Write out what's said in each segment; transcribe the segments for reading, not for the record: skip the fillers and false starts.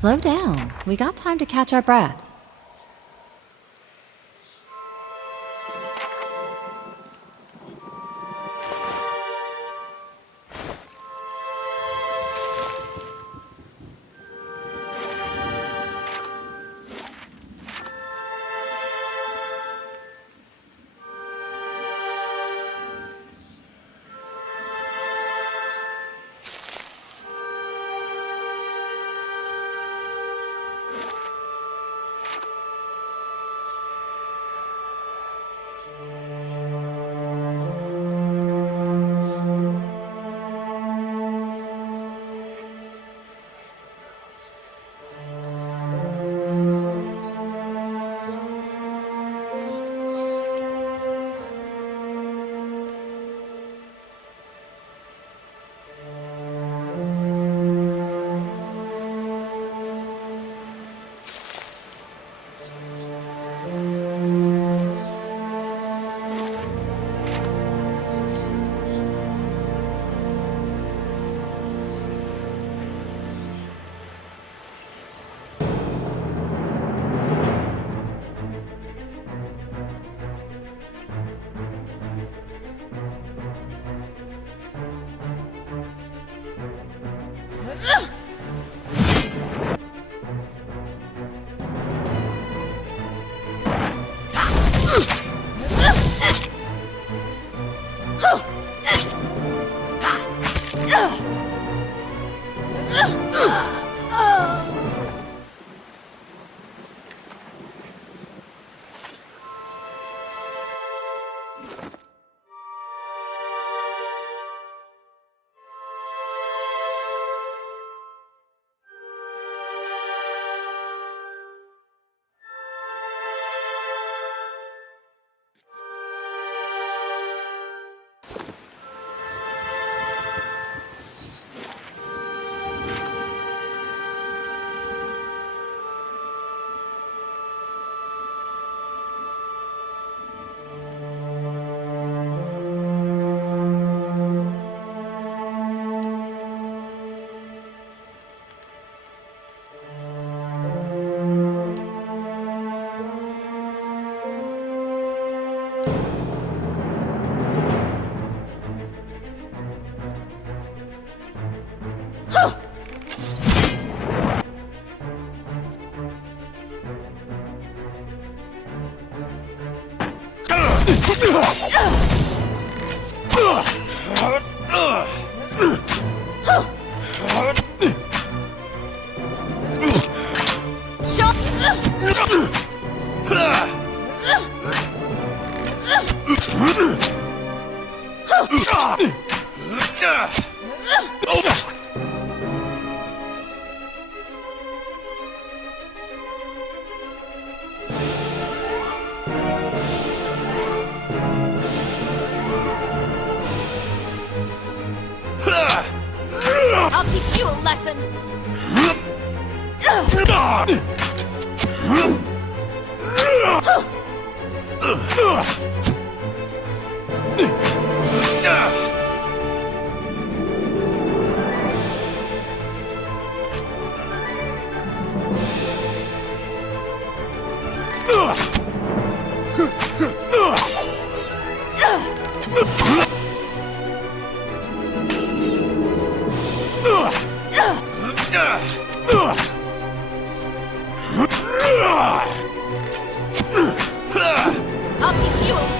Slow down. We got time to catch our breath. I'll teach you a lesson. I'll teach you a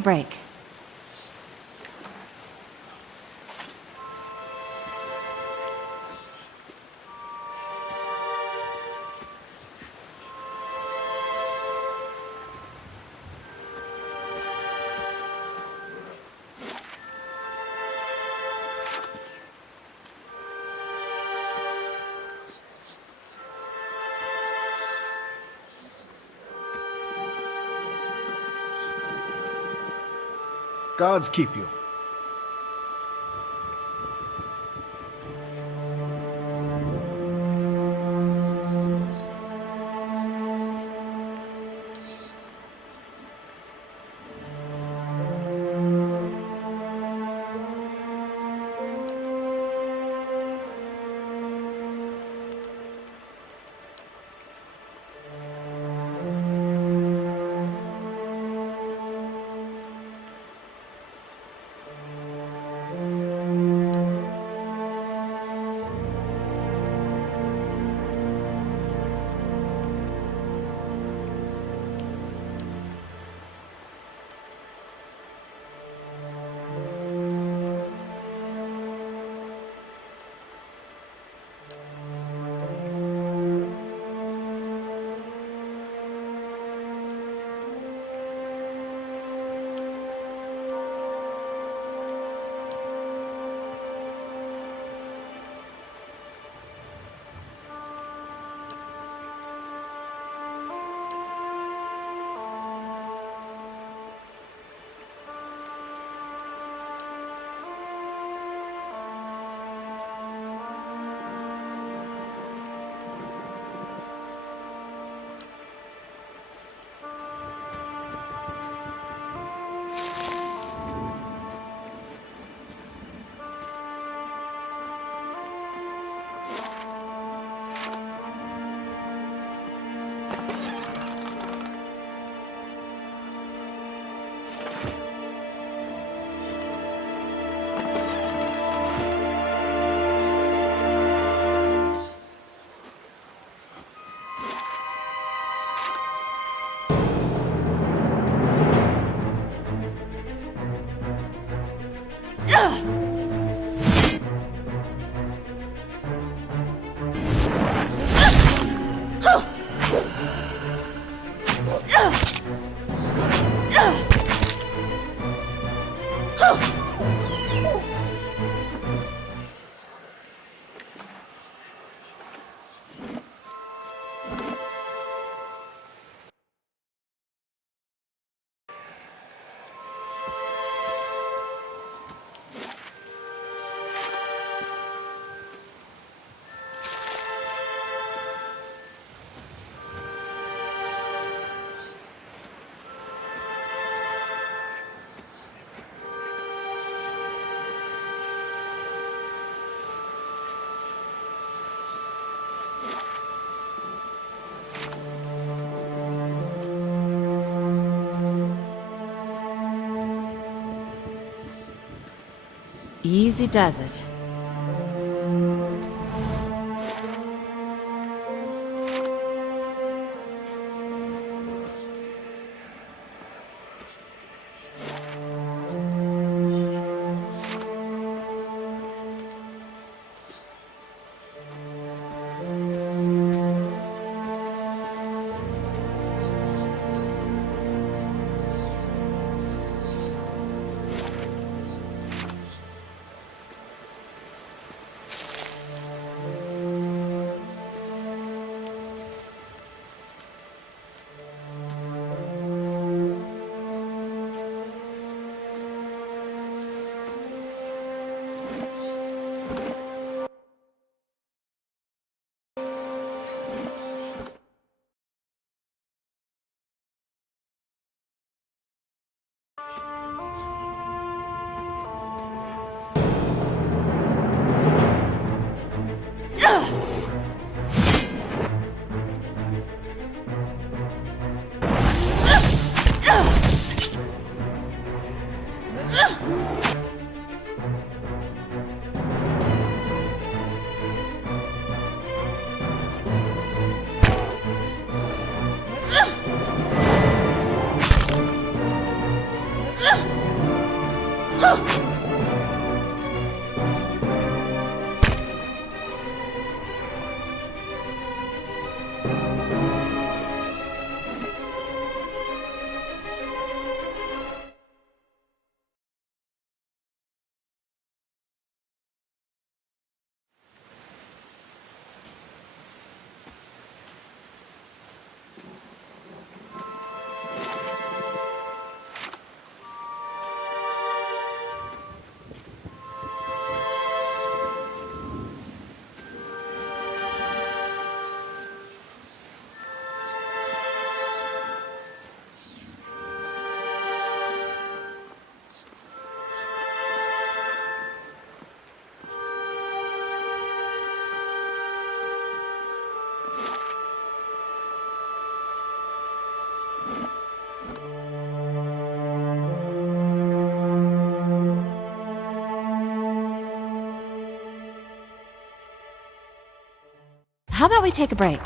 a break. Gods keep you. Easy does it. How about we take a break?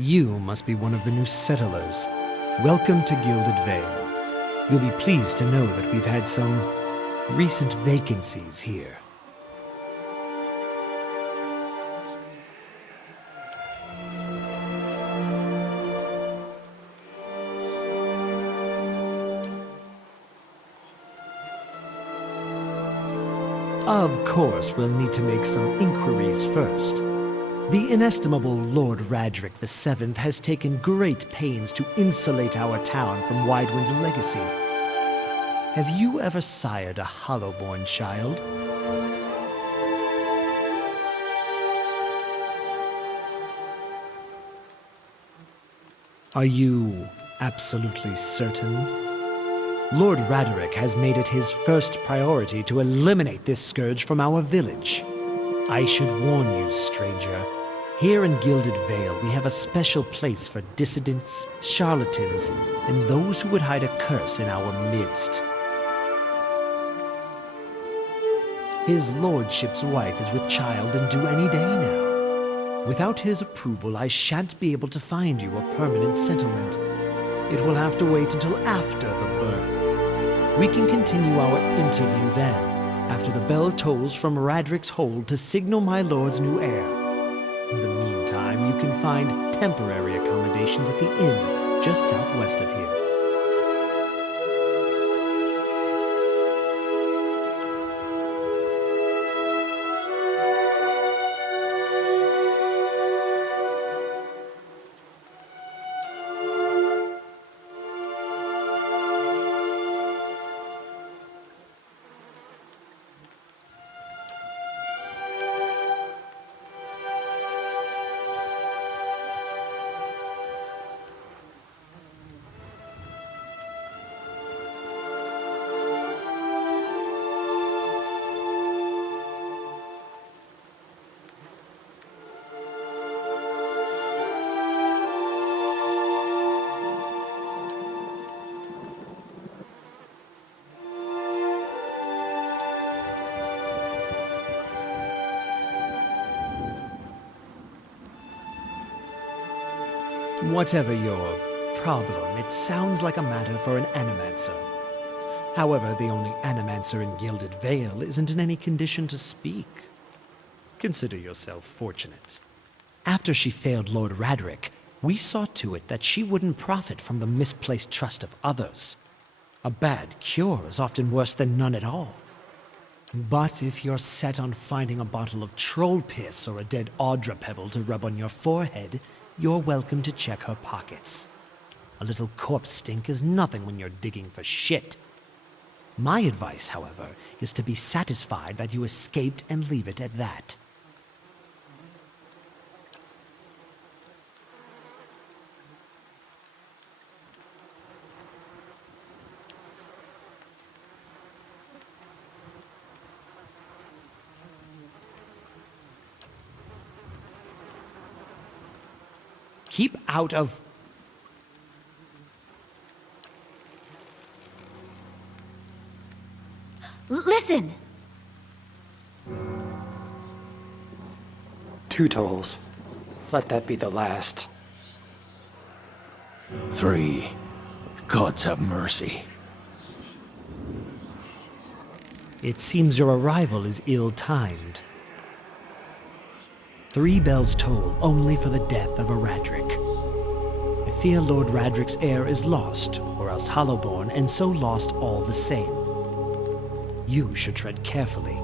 You must be one of the new settlers. Welcome to Gilded Vale. You'll be pleased to know that we've had some recent vacancies here. Of course, we'll need to make some inquiries first. The inestimable Lord Radric VII has taken great pains to insulate our town from Widewind's legacy. Have you ever sired a Hollowborn child? Are you absolutely certain? Lord Radric has made it his first priority to eliminate this scourge from our village. I should warn you, stranger. Here in Gilded Vale, we have a special place for dissidents, charlatans, and those who would hide a curse in our midst. His lordship's wife is with child and due any day now. Without his approval, I shan't be able to find you a permanent settlement. It will have to wait until after the birth. We can continue our interview then, after the bell tolls from Radric's hold to signal my lord's new heir. In the meantime, you can find temporary accommodations at the inn just southwest of here. Whatever your problem, it sounds like a matter for an animancer. However, the only animancer in Gilded Vale isn't in any condition to speak. Consider yourself fortunate. After she failed Lord Radric, we saw to it that she wouldn't profit from the misplaced trust of others. A bad cure is often worse than none at all. But if you're set on finding a bottle of troll piss or a dead Audra pebble to rub on your forehead, you're welcome to check her pockets. A little corpse stink is nothing when you're digging for shit. My advice, however, is to be satisfied that you escaped and leave it at that. Keep out of... Listen! 2 tolls. Let that be the last. 3. Gods have mercy. It seems your arrival is ill-timed. 3 bells toll only for the death of a Radric. I fear Lord Radric's heir is lost, or else Hollowborn, and so lost all the same. You should tread carefully.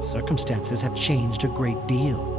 Circumstances have changed a great deal.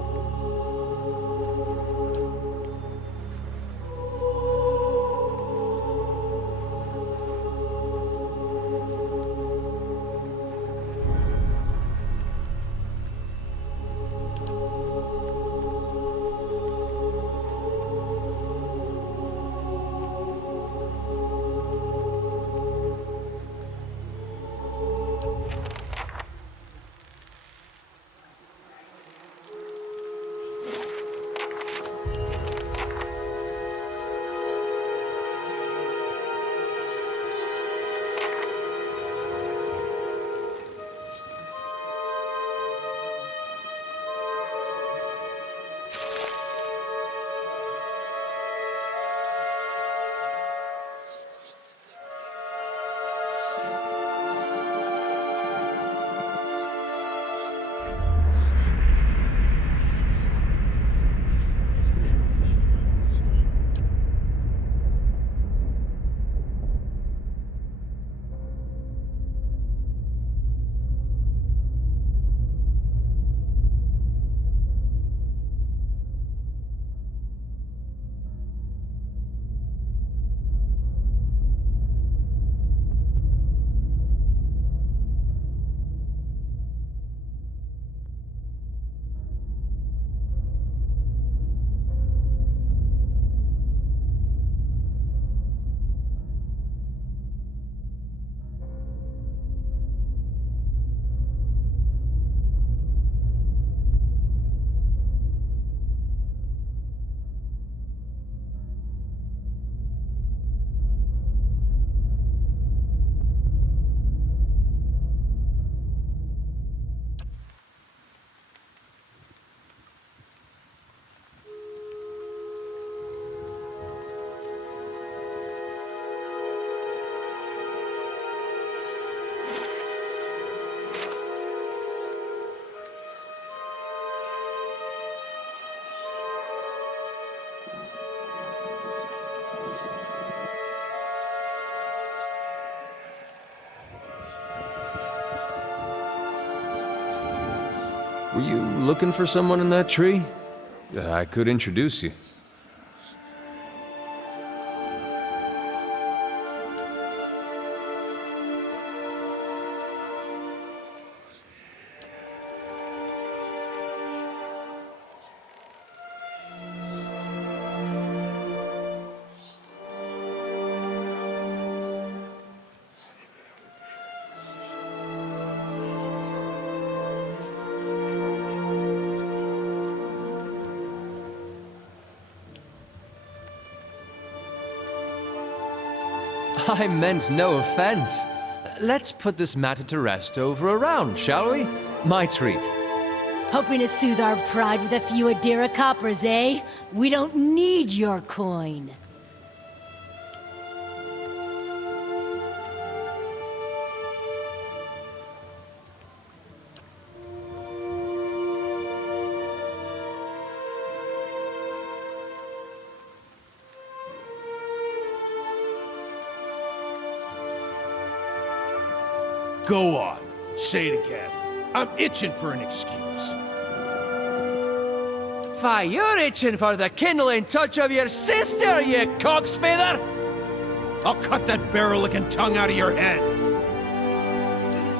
Were you looking for someone in that tree? I could introduce you. I meant no offense. Let's put this matter to rest over a round, shall we? My treat. Hoping to soothe our pride with a few Adira coppers, eh? We don't need your coin. Go on. Say it again. I'm itching for an excuse. Fie, you're itching for the kindling touch of your sister, you cock's feather! I'll cut that barrel-licking tongue out of your head.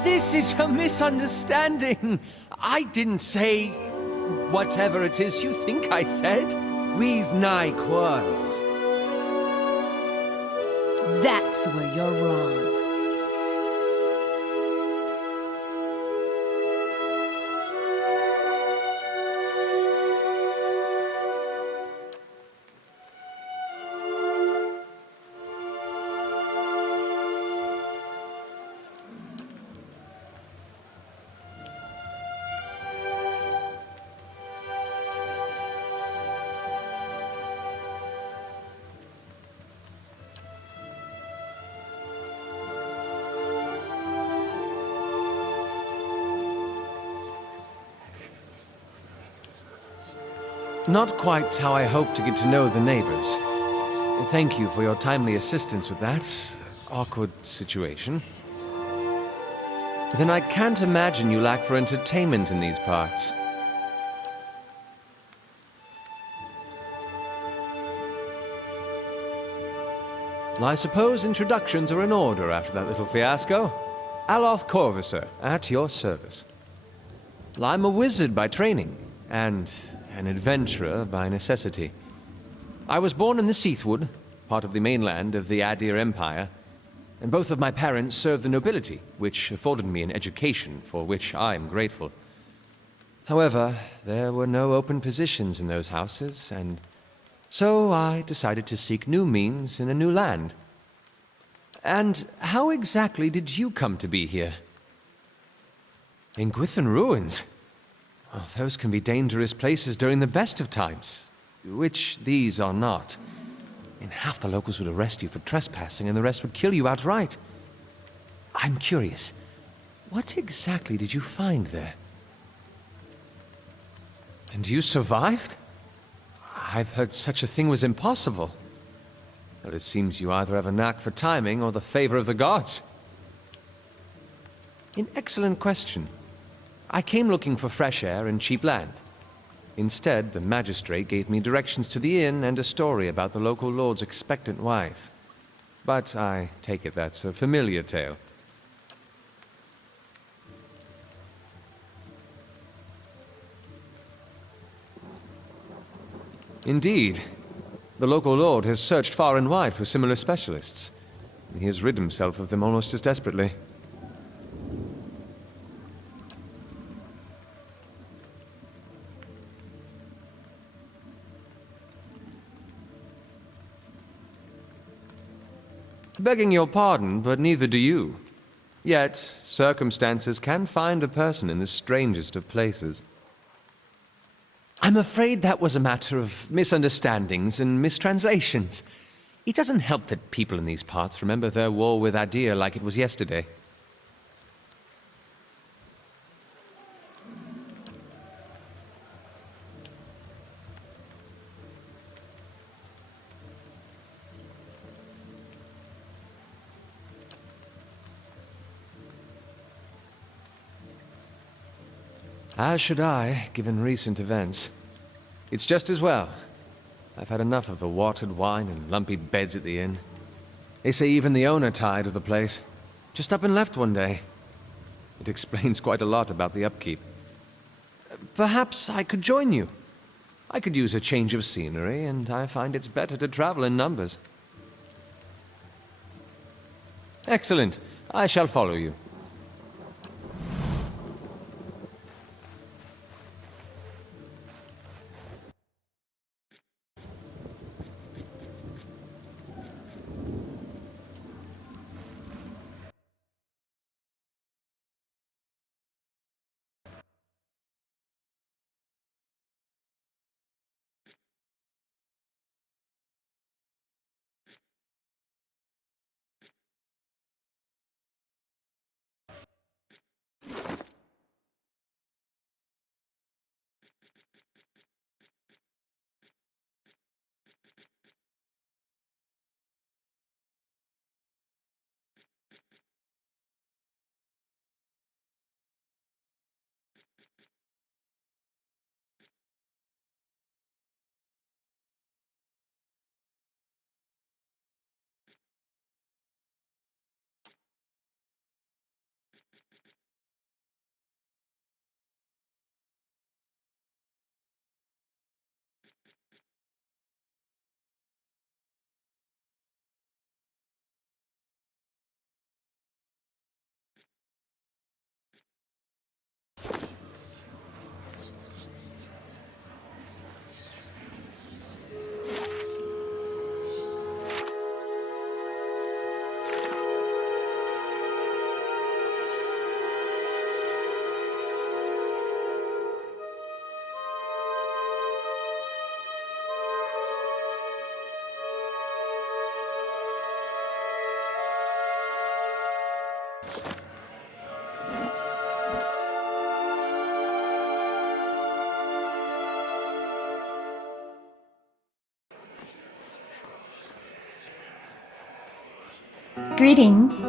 This is a misunderstanding. I didn't say whatever it is you think I said. We've nigh quarrel. That's where you're wrong. Not quite how I hoped to get to know the neighbors. Thank you for your timely assistance with that awkward situation. Then I can't imagine you lack for entertainment in these parts. I suppose introductions are in order after that little fiasco. Aloth Corvusser, at your service. I'm a wizard by training, and an adventurer by necessity. I was born in the Seathwood, part of the mainland of the Adir Empire, and both of my parents served the nobility, which afforded me an education for which I am grateful. However, there were no open positions in those houses, and so I decided to seek new means in a new land. And how exactly did you come to be here? In Gwithan Ruins? Well, those can be dangerous places during the best of times, which these are not. And half the locals would arrest you for trespassing, and the rest would kill you outright. I'm curious, what exactly did you find there? And you survived? I've heard such a thing was impossible. But it seems you either have a knack for timing or the favor of the gods. An excellent question. I came looking for fresh air and cheap land. Instead, the magistrate gave me directions to the inn and a story about the local lord's expectant wife. But I take it that's a familiar tale. Indeed. The local lord has searched far and wide for similar specialists. He has rid himself of them almost as desperately. Begging your pardon, but neither do you. Yet, circumstances can find a person in the strangest of places. I'm afraid that was a matter of misunderstandings and mistranslations. It doesn't help that people in these parts remember their war with Adir like it was yesterday. As should I, given recent events. It's just as well. I've had enough of the watered wine and lumpy beds at the inn. They say even the owner tired of the place. Just up and left one day. It explains quite a lot about the upkeep. Perhaps I could join you. I could use a change of scenery, and I find it's better to travel in numbers. Excellent. I shall follow you. Greetings.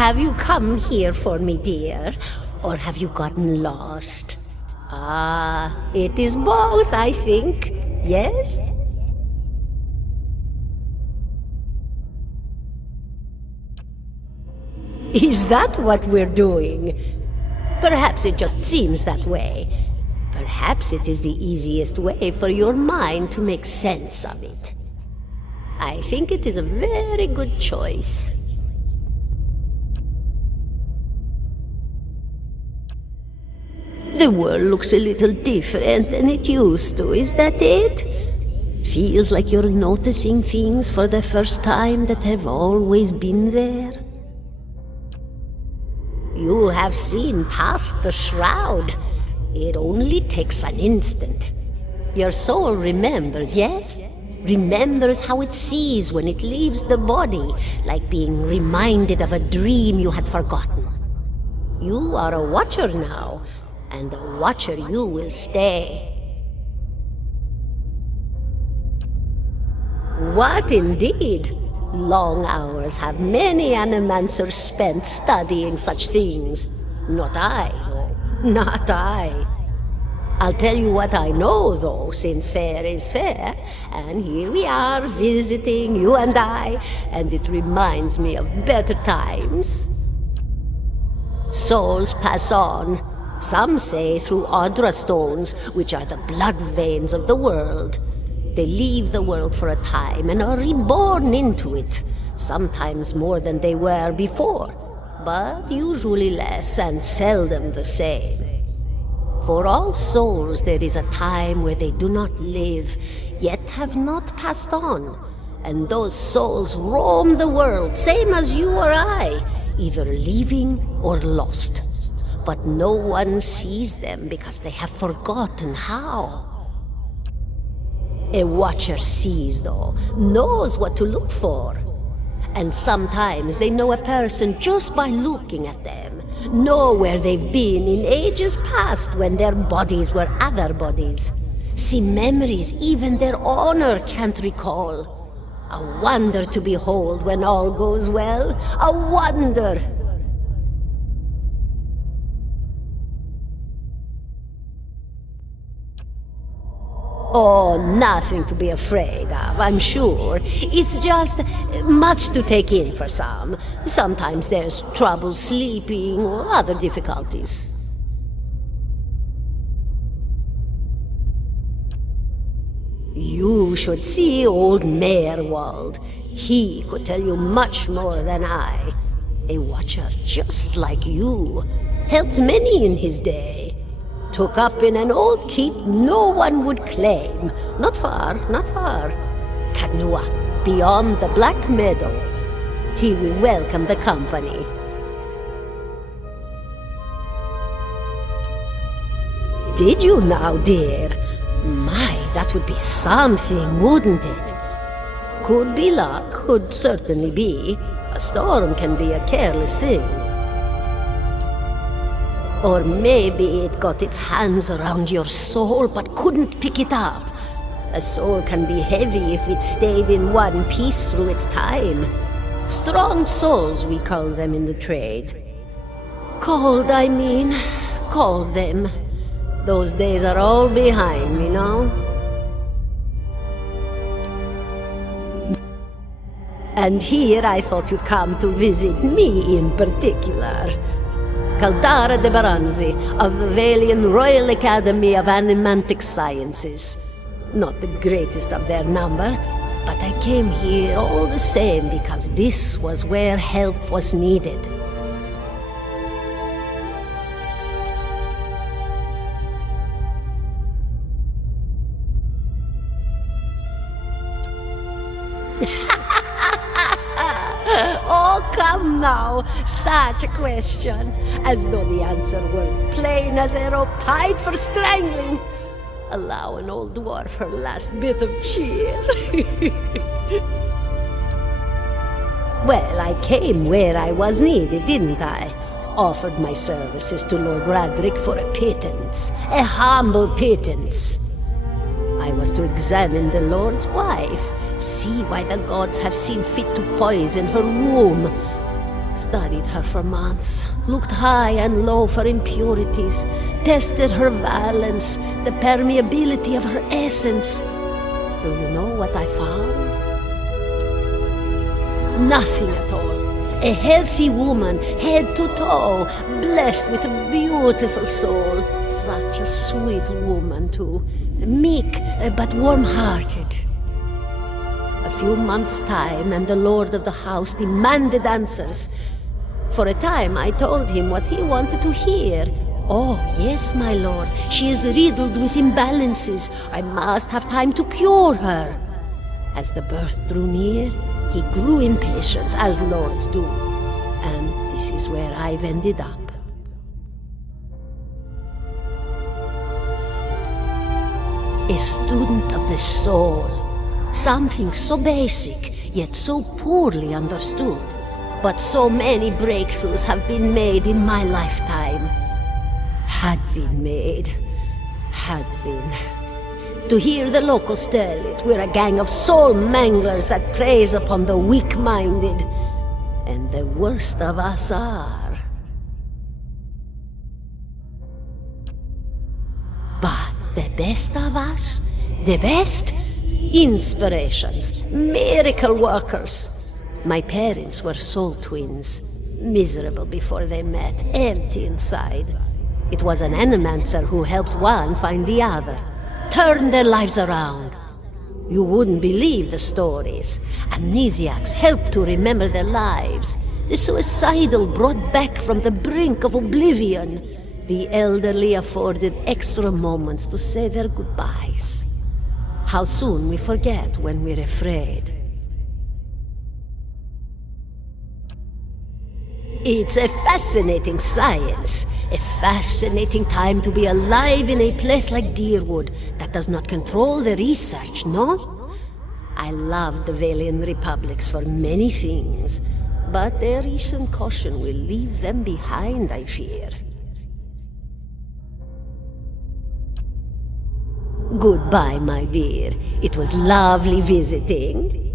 Have you come here for me, dear? Or have you gotten lost? Ah, it is both, I think. Yes? Is that what we're doing? Perhaps it just seems that way. Perhaps it is the easiest way for your mind to make sense of it. I think it is a very good choice. The world looks a little different than it used to, is that it? Feels like you're noticing things for the first time that have always been there. You have seen past the shroud. It only takes an instant. Your soul remembers, yes? Remembers how it sees when it leaves the body, like being reminded of a dream you had forgotten. You are a watcher now, and a watcher you will stay. What indeed? Long hours have many animancers spent studying such things. Not I, though. Not I. I'll tell you what I know, though, since fair is fair, and here we are visiting, you and I, and it reminds me of better times. Souls pass on, some say through Audra stones, which are the blood veins of the world. They leave the world for a time and are reborn into it, sometimes more than they were before, but usually less and seldom the same. For all souls there is a time where they do not live, yet have not passed on, and those souls roam the world, same as you or I, either living or lost. But no one sees them because they have forgotten how. A watcher sees, though, knows what to look for. And sometimes they know a person just by looking at them, know where they've been in ages past when their bodies were other bodies. See memories even their owner can't recall. A wonder to behold when all goes well, a wonder. Oh, nothing to be afraid of, I'm sure. It's just much to take in for some. Sometimes there's trouble sleeping or other difficulties. You should see old Meerwald. He could tell you much more than I. A watcher just like you. Helped many in his day. Took up in an old keep no one would claim. Not far, not far. Kadnua, beyond the Black Meadow. He will welcome the company. Did you now, dear? My, that would be something, wouldn't it? Could be luck, could certainly be. A storm can be a careless thing. Or maybe it got its hands around your soul but couldn't pick it up. A soul can be heavy if it stayed in one piece through its time. Strong souls, we call them in the trade. Cold, I mean. Called them. Those days are all behind me now. And here I thought you'd come to visit me in particular. Caldara de Baranzi, of the Valian Royal Academy of Animantic Sciences. Not the greatest of their number, but I came here all the same because this was where help was needed. Oh, come now, such a question, as though the answer were plain as a rope tied for strangling. Allow an old dwarf her last bit of cheer. Well, I came where I was needed, didn't I? Offered my services to Lord Radric for a pittance, a humble pittance. I was to examine the Lord's wife, see why the gods have seen fit to poison her womb. Studied her for months, looked high and low for impurities, tested her valence, the permeability of her essence. Do you know what I found? Nothing at all. A healthy woman, head to toe, blessed with a beautiful soul. Such a sweet woman, too. Meek, but warm-hearted. A few months' time, and the lord of the house demanded answers. For a time, I told him what he wanted to hear. Oh, yes, my lord, she is riddled with imbalances. I must have time to cure her. As the birth drew near, he grew impatient, as lords do. And this is where I've ended up. A student of the soul. Something so basic, yet so poorly understood. But so many breakthroughs have been made in my lifetime. Had been made. Had been. To hear the locals tell it, we're a gang of soul manglers that preys upon the weak-minded. And the worst of us are. But the best of us, the best? Inspirations, miracle workers. My parents were soul twins, miserable before they met, empty inside. It was an animancer who helped one find the other, turned their lives around. You wouldn't believe the stories. Amnesiacs helped to remember their lives. The suicidal brought back from the brink of oblivion. The elderly afforded extra moments to say their goodbyes. How soon we forget when we're afraid. It's a fascinating science. A fascinating time to be alive in a place like Deerwood that does not control the research, no? I love the Valian Republics for many things, but their recent caution will leave them behind, I fear. Goodbye, my dear. It was lovely visiting.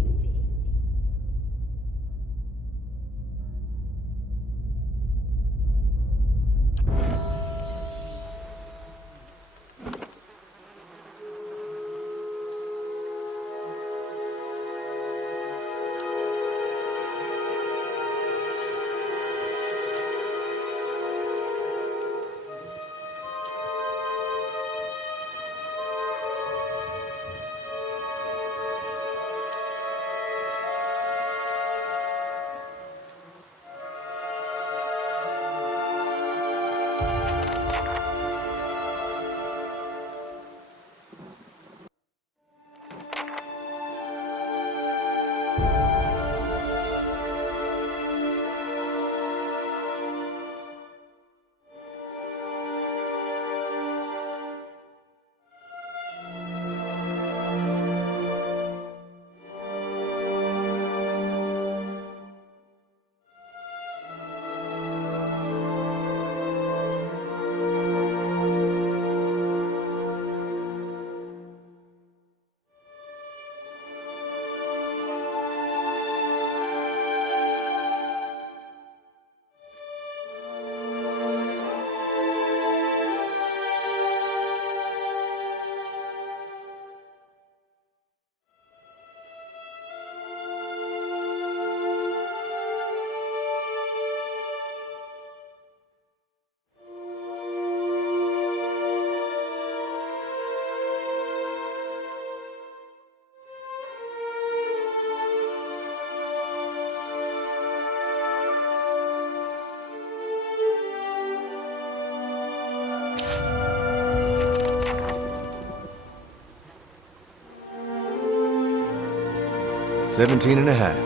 Seventeen and a half.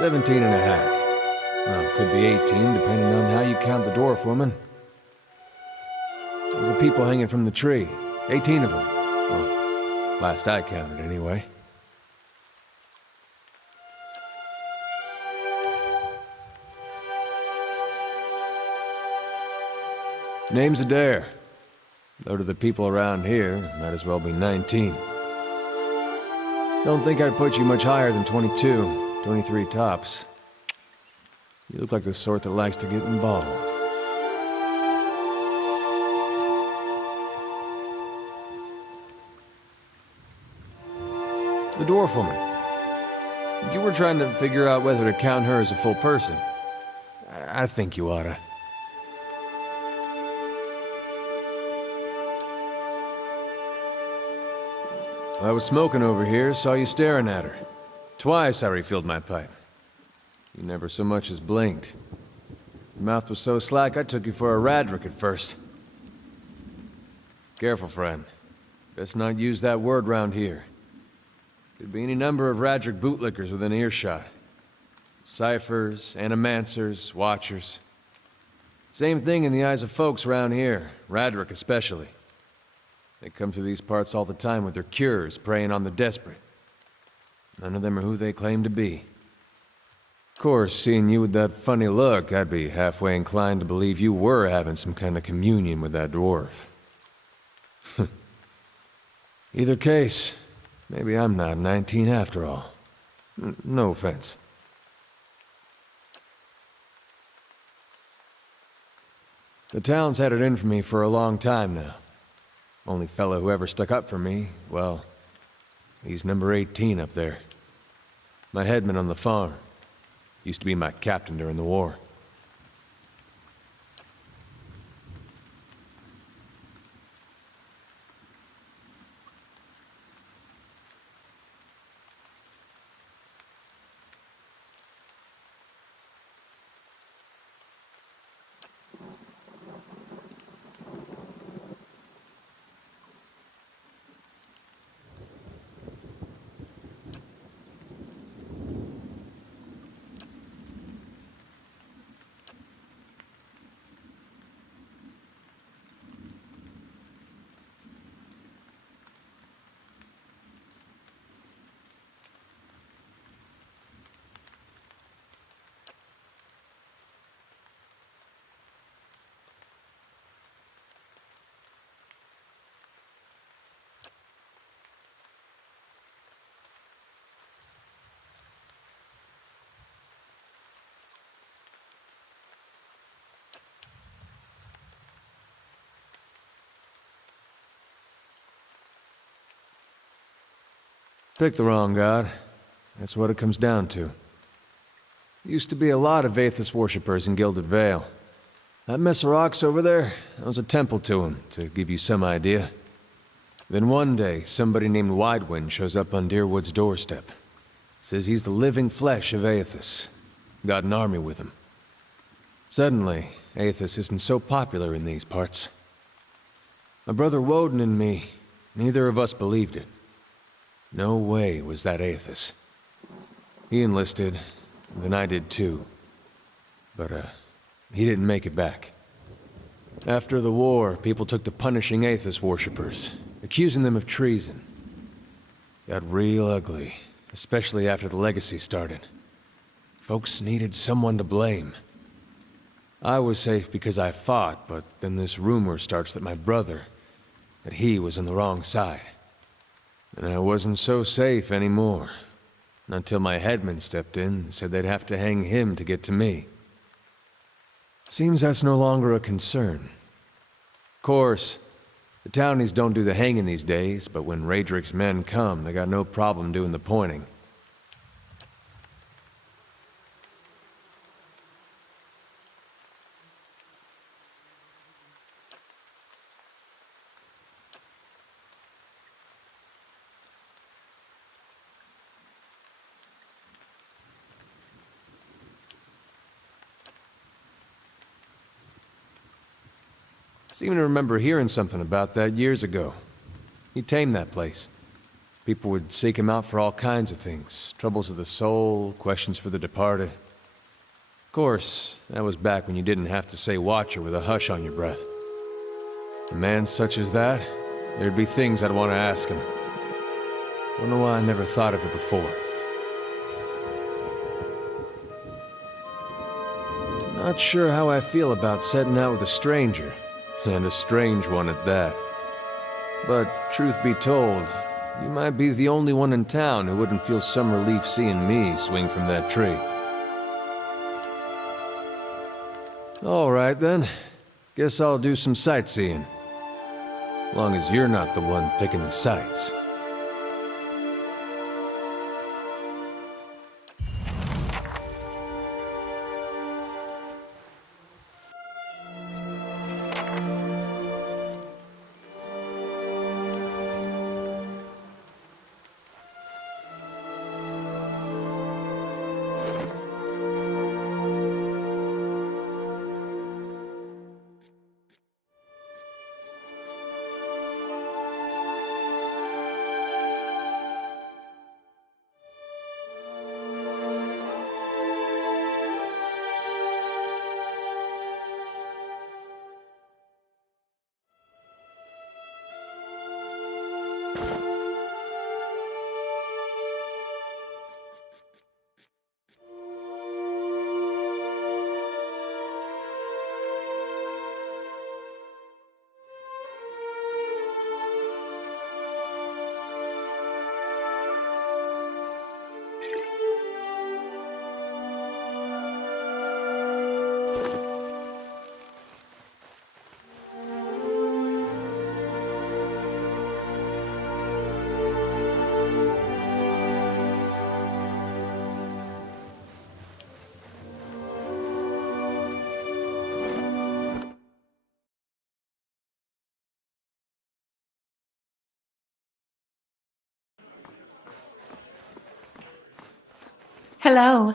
$17 and a half. Well, it could be 18, depending on how you count the dwarf woman. The people hanging from the tree. 18 of them. Well, last I counted, anyway. Name's Adair. Though to the people around here, might as well be 19. Don't think I'd put you much higher than 22, 23 tops. You look like the sort that likes to get involved. The dwarf woman. You were trying to figure out whether to count her as a full person. I think you oughta. I was smoking over here, saw you staring at her. Twice I refilled my pipe. You never so much as blinked. Your mouth was so slack I took you for a Radric at first. Careful, friend. Best not use that word round here. Could be any number of Radric bootlickers within earshot. Ciphers, animancers, watchers. Same thing in the eyes of folks around here, Radric especially. They come through these parts all the time with their cures, preying on the desperate. None of them are who they claim to be. Of course, seeing you with that funny look, I'd be halfway inclined to believe you were having some kind of communion with that dwarf. Either case, maybe I'm not 19 after all. No offense. The town's had it in for me for a long time now. Only fellow who ever stuck up for me, well, he's number 18 up there. My headman on the farm. Used to be my captain during the war. Picked the wrong god. That's what it comes down to. Used to be a lot of Aethys worshippers in Gilded Vale. That mess of rocks over there, that was a temple to him, to give you some idea. Then one day, somebody named Widewind shows up on Deerwood's doorstep. Says he's the living flesh of Aethys. Got an army with him. Suddenly, Aethys isn't so popular in these parts. My brother Woden and me, neither of us believed it. No way was that Aethys. He enlisted, then I did too. But, he didn't make it back. After the war, people took to punishing Aethys worshippers, accusing them of treason. Got real ugly, especially after the legacy started. Folks needed someone to blame. I was safe because I fought, but then this rumor starts that my brother, that he was on the wrong side. And I wasn't so safe anymore. Until my headman stepped in and said they'd have to hang him to get to me. Seems that's no longer a concern. Of course, the townies don't do the hanging these days, but when Radric's men come, they got no problem doing the pointing. Seem to remember hearing something about that years ago. He tamed that place. People would seek him out for all kinds of things. Troubles of the soul, questions for the departed. Of course, that was back when you didn't have to say watcher with a hush on your breath. A man such as that, there'd be things I'd want to ask him. Don't know why I never thought of it before. Not sure how I feel about setting out with a stranger. And a strange one at that. But, truth be told, you might be the only one in town who wouldn't feel some relief seeing me swing from that tree. All right, then. Guess I'll do some sightseeing. Long as you're not the one picking the sights. Hello.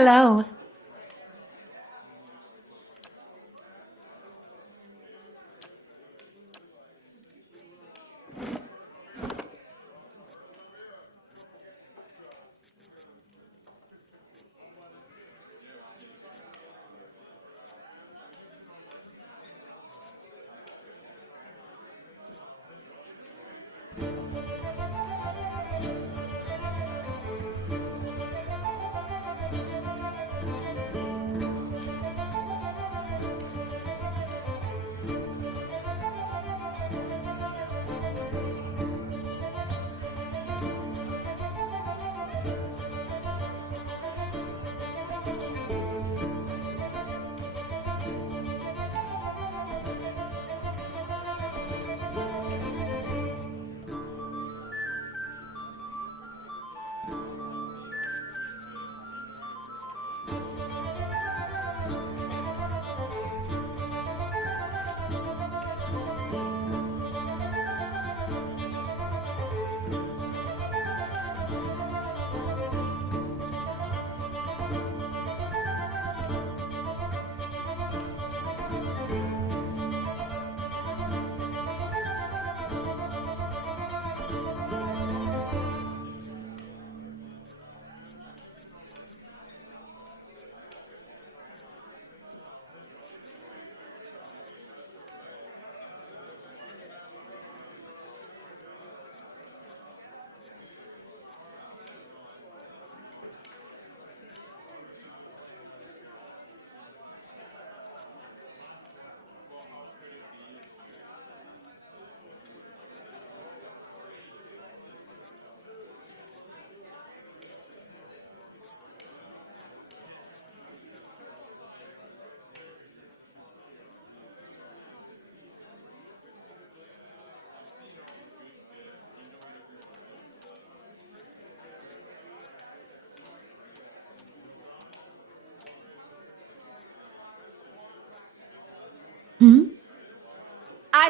Hello.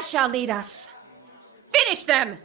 I shall lead us. Finish them!